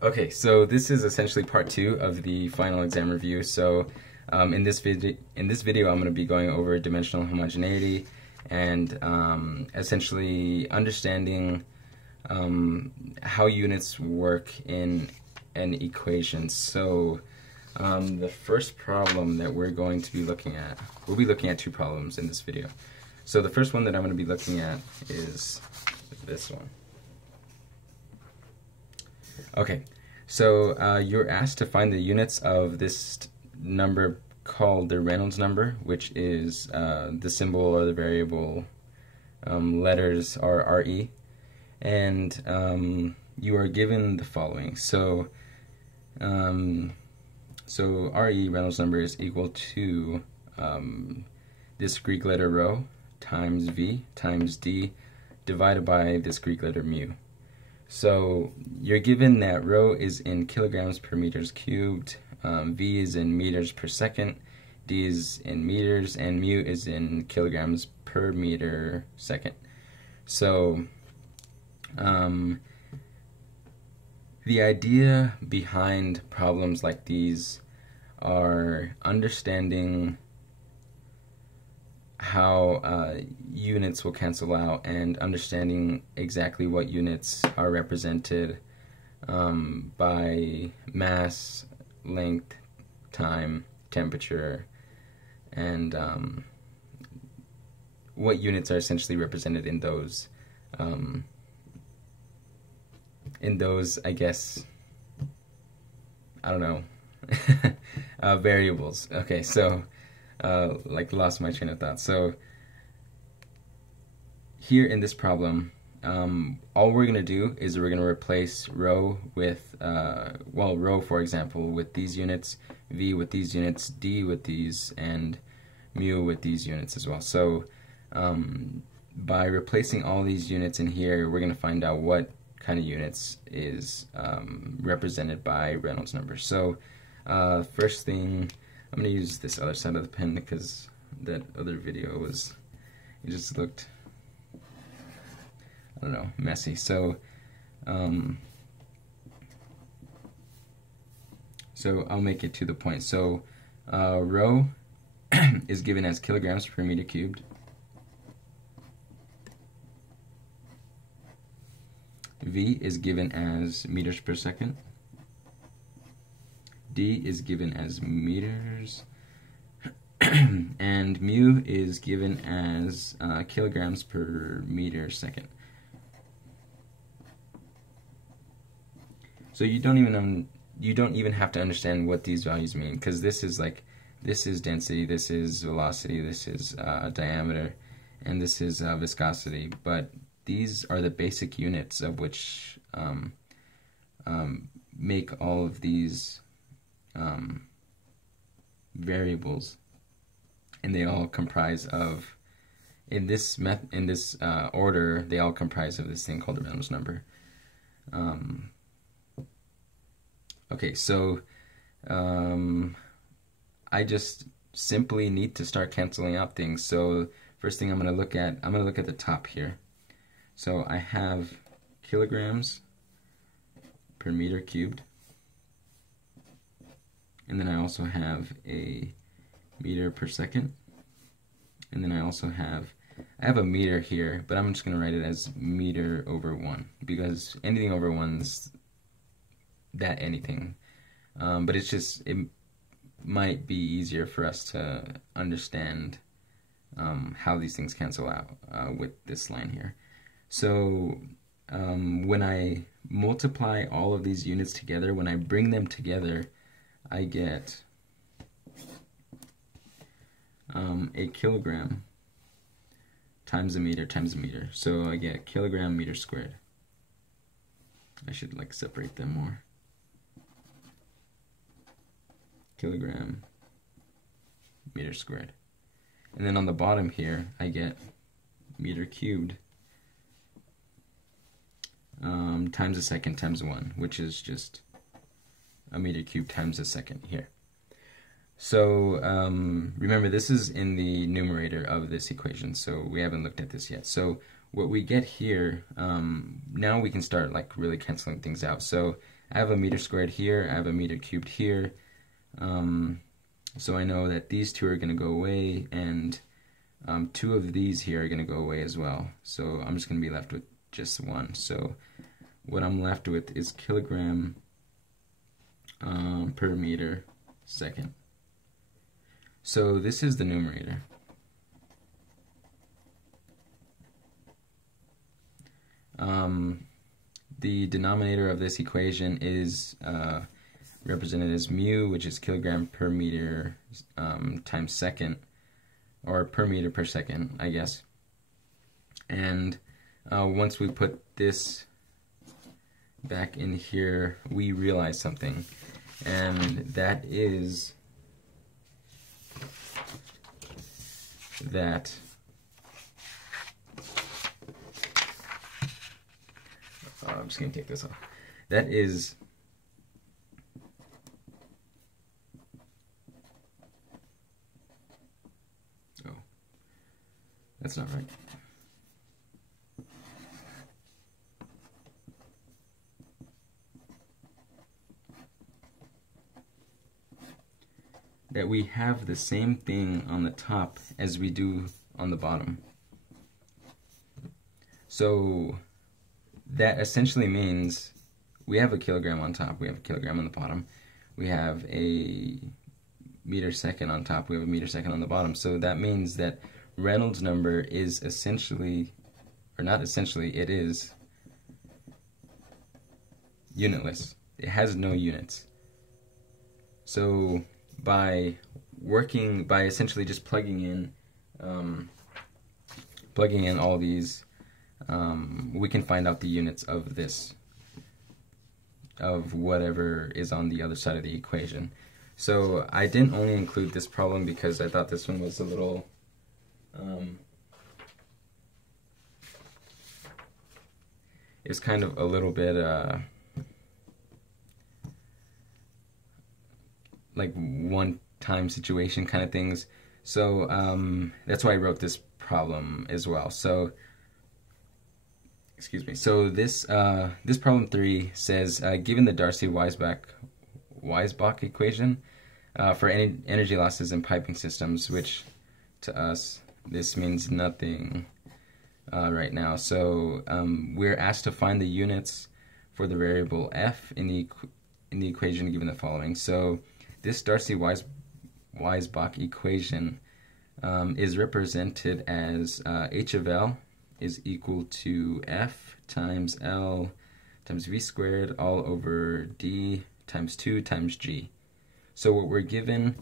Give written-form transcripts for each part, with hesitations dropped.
Okay, so this is essentially part 2 of the final exam review. So in this video, I'm going to be going over dimensional homogeneity and essentially understanding how units work in an equation. So the first problem that we're going to be looking at, we'll be looking at 2 problems in this video. So the first one that I'm going to be looking at is this one. Okay, so you're asked to find the units of this number called the Reynolds number, which is the symbol or the variable letters are RE, and you are given the following. So RE, Reynolds number, is equal to this Greek letter rho times V times D divided by this Greek letter mu. So you're given that rho is in kilograms per meters cubed, V is in meters per second, D is in meters, and mu is in kilograms per meter second. So the idea behind problems like these are understanding how units will cancel out and understanding exactly what units are represented by mass, length, time, temperature, and what units are essentially represented in those, I guess, I don't know, variables. Okay, so like lost my train of thought. So here in this problem, all we're gonna do is we're gonna replace rho with rho, for example, with these units, V with these units, D with these, and mu with these units as well. So by replacing all these units in here, we're gonna find out what kind of units is represented by Reynolds number. So first thing, I'm going to use this other side of the pen because that other video it just looked, I don't know, messy. So I'll make it to the point. So rho is given as kilograms per meter cubed. V is given as meters per second. D is given as meters, and mu is given as kilograms per meter second. So you don't even have to understand what these values mean, because this is density, this is velocity, this is diameter, and this is viscosity. But these are the basic units of which make all of these variables, and they all comprise of, in this order, they all comprise of this thing called the Reynolds number. Okay, so I just simply need to start canceling out things. So first thing I'm going to look at the top here. So I have kilograms per meter cubed. And then I also have a meter per second. And then I have a meter here, but I'm just going to write it as meter over 1, because anything over 1 is that anything. But it might be easier for us to understand how these things cancel out with this line here. So when I multiply all of these units together, when I bring them together, I get a kilogram times a meter times a meter. So I get kilogram meter squared. I should separate them more. Kilogram meter squared. And then on the bottom here, I get meter cubed times a second times 1, which is just a meter cubed times a second here. So remember, this is in the numerator of this equation, so we haven't looked at this yet. So what we get here, now we can start like really canceling things out. So I have a meter squared here, I have a meter cubed here, so I know that these two are going to go away, and two of these here are going to go away as well. So I'm just going to be left with just one. So what I'm left with is kilogram per meter second. So this is the numerator. The denominator of this equation is represented as mu, which is kilogram per meter times second, or per meter per second, I guess. And once we put this back in here, we realize something, and that is that I'm just going to take this off. That is that's not right. That we have the same thing on the top as we do on the bottom. So that essentially means we have a kilogram on top, we have a kilogram on the bottom, we have a meter second on top, we have a meter second on the bottom. So that means that Reynolds number is essentially, or not essentially, it is unitless. It has no units. So by essentially just plugging in all these, we can find out the units of this, of whatever is on the other side of the equation. So I didn't only include this problem because I thought this one was a little it's kind of a little bit like one-time situation kind of things. So that's why I wrote this problem as well. So excuse me. So this this problem 3 says given the Darcy-Weisbach equation for any energy losses in piping systems, which to us this means nothing right now. So we're asked to find the units for the variable f in the equation given the following. So this Darcy-Weisbach equation is represented as h of L is equal to f times L times v squared all over d times 2 times g. So what we're given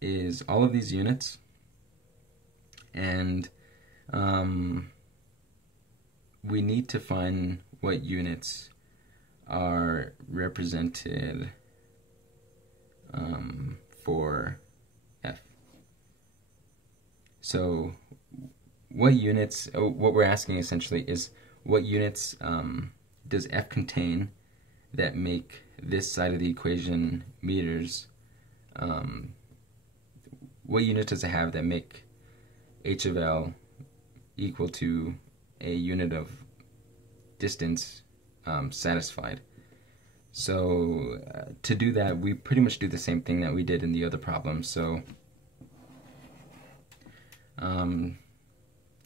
is all of these units, and we need to find what units are represented for f. So what units, what we're asking essentially is what units does f contain that make this side of the equation meters, what unit does it have that make h of L equal to a unit of distance satisfied? So to do that, we pretty much do the same thing that we did in the other problem. So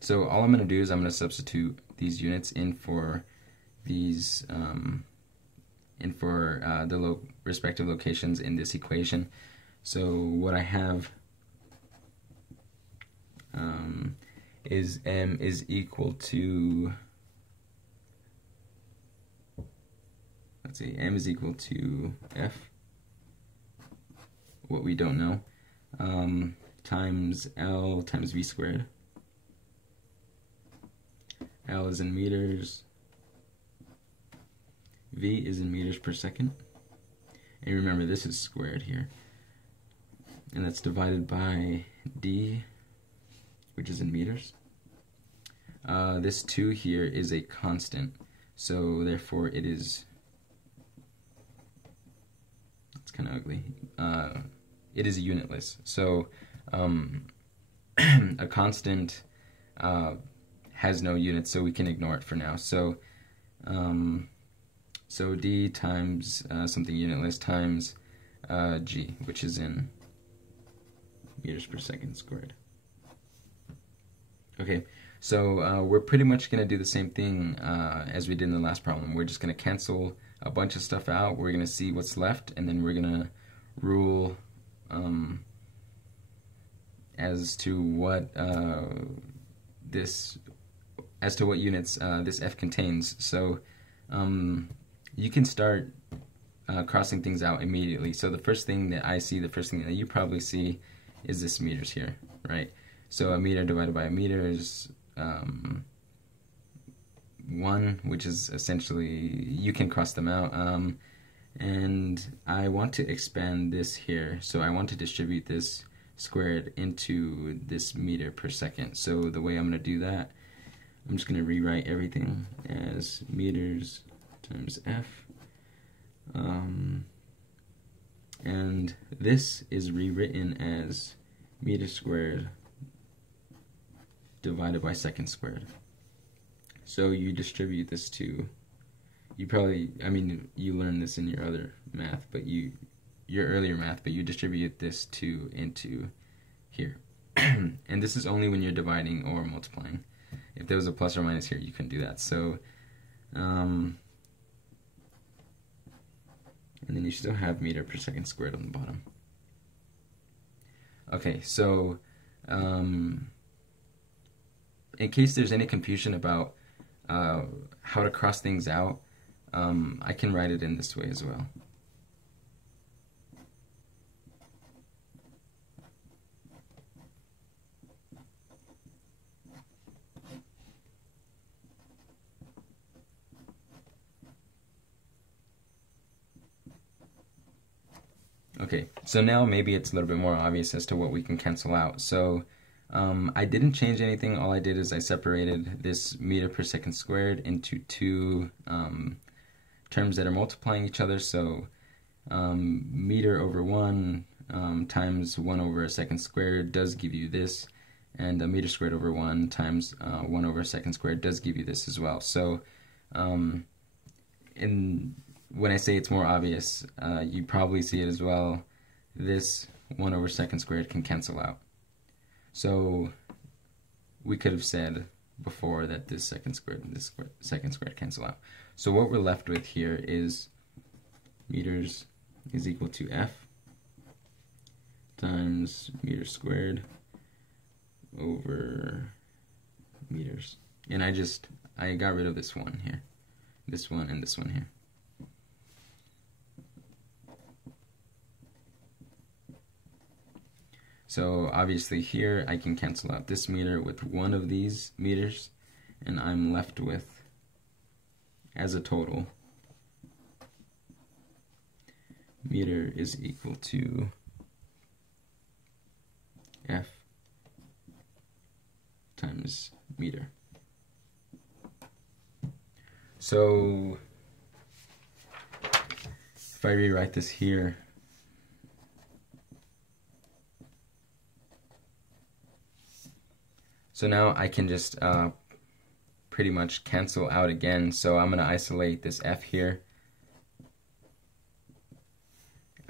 so all I'm going to do is I'm going to substitute these units in for these the respective locations in this equation. So what I have is m is equal to, let's see, m is equal to f, what we don't know, times L times v squared. L is in meters, V is in meters per second, and remember this is squared here, and that's divided by D, which is in meters. This 2 here is a constant, so therefore it is, it's kind of ugly, it is unitless. So a constant has no units, so we can ignore it for now. So so d times something unitless times g, which is in meters per second squared. Okay, so we're pretty much going to do the same thing as we did in the last problem. We're just going to cancel a bunch of stuff out. We're going to see what's left, and then we're going to rule as to what units this f contains. So you can start crossing things out immediately. So the first thing that I see, the first thing that you probably see, is this meters here, right? So a meter divided by a meter is 1, which is essentially, you can cross them out. And I want to expand this here, so I want to distribute this squared into this meter per second. So the way I'm going to do that, I'm just going to rewrite everything as meters times f. And this is rewritten as meters squared divided by seconds squared. So you distribute this to, you probably, I mean, you learned this in your other math, but your earlier math, but you distribute this into here. And this is only when you're dividing or multiplying. If there was a plus or minus here, you couldn't do that. So, and then you still have meter per second squared on the bottom. Okay, so in case there's any confusion about how to cross things out, I can write it in this way as well. Okay, so now maybe it's a little bit more obvious as to what we can cancel out. So I didn't change anything. All I did is I separated this meter per second squared into two terms that are multiplying each other. So meter over 1 times 1 over a second squared does give you this, and a meter squared over 1 times 1 over a second squared does give you this as well. So when I say it's more obvious, you probably see it as well. This 1 over second squared can cancel out. So we could have said before that this second squared and this second squared cancel out. So what we're left with here is meters is equal to f times meters squared over meters. And I got rid of this one here, this one and this one here. So obviously here I can cancel out this meter with one of these meters, and I'm left with, as a total, meter is equal to f times meter. So if I rewrite this here, so now I can just pretty much cancel out again. So I'm going to isolate this f here.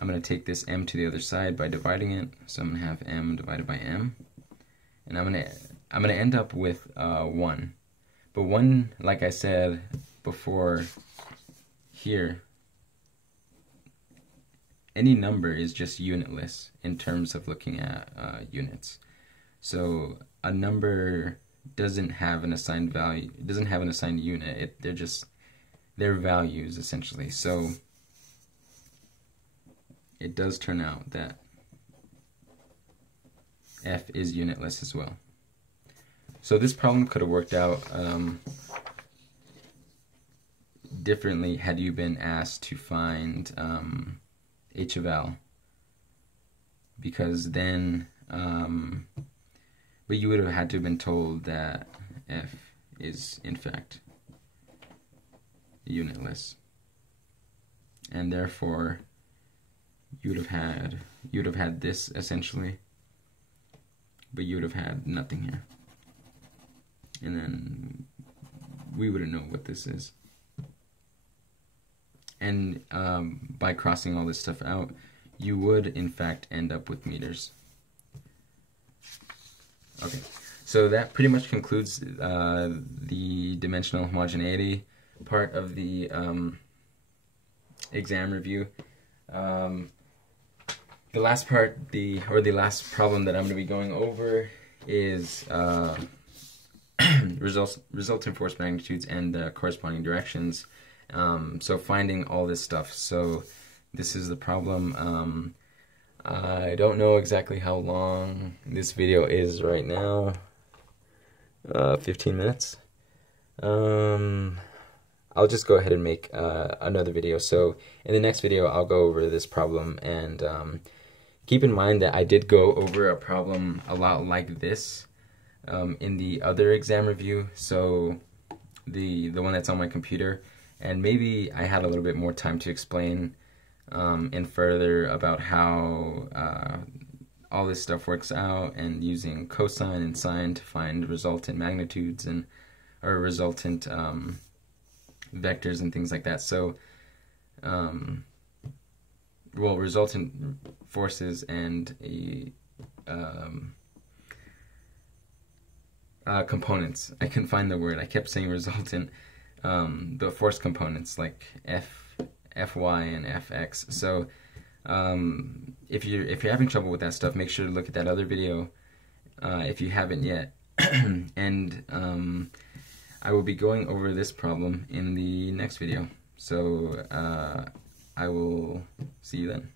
I'm going to take this m to the other side by dividing it. So I'm going to have m divided by m, and I'm going to end up with 1. But 1, like I said before, here, any number is just unitless in terms of looking at units. So a number doesn't have an assigned value, it doesn't have an assigned unit. They're values essentially. So it does turn out that f is unitless as well. So this problem could have worked out differently had you been asked to find h of l, because then but you would have had to have been told that f is in fact unitless, and therefore you would have had this essentially, but you would have had nothing here. and then we wouldn't know what this is. And by crossing all this stuff out, you would in fact end up with meters. Okay, so that pretty much concludes the dimensional homogeneity part of the exam review. The last part, the last problem that I'm going to be going over is resultant force magnitudes and corresponding directions. So finding all this stuff. So this is the problem. I don't know exactly how long this video is right now. 15 minutes. I'll just go ahead and make another video. So in the next video, I'll go over this problem, and keep in mind that I did go over a problem a lot like this in the other exam review. So the one that's on my computer, and maybe I had a little bit more time to explain and further about how all this stuff works out, and using cosine and sine to find resultant magnitudes and or resultant vectors and things like that. So well, resultant forces and components. I couldn't find the word. I kept saying resultant. The force components like Fy and Fx. So if you're having trouble with that stuff, make sure to look at that other video if you haven't yet. And I will be going over this problem in the next video. So I will see you then.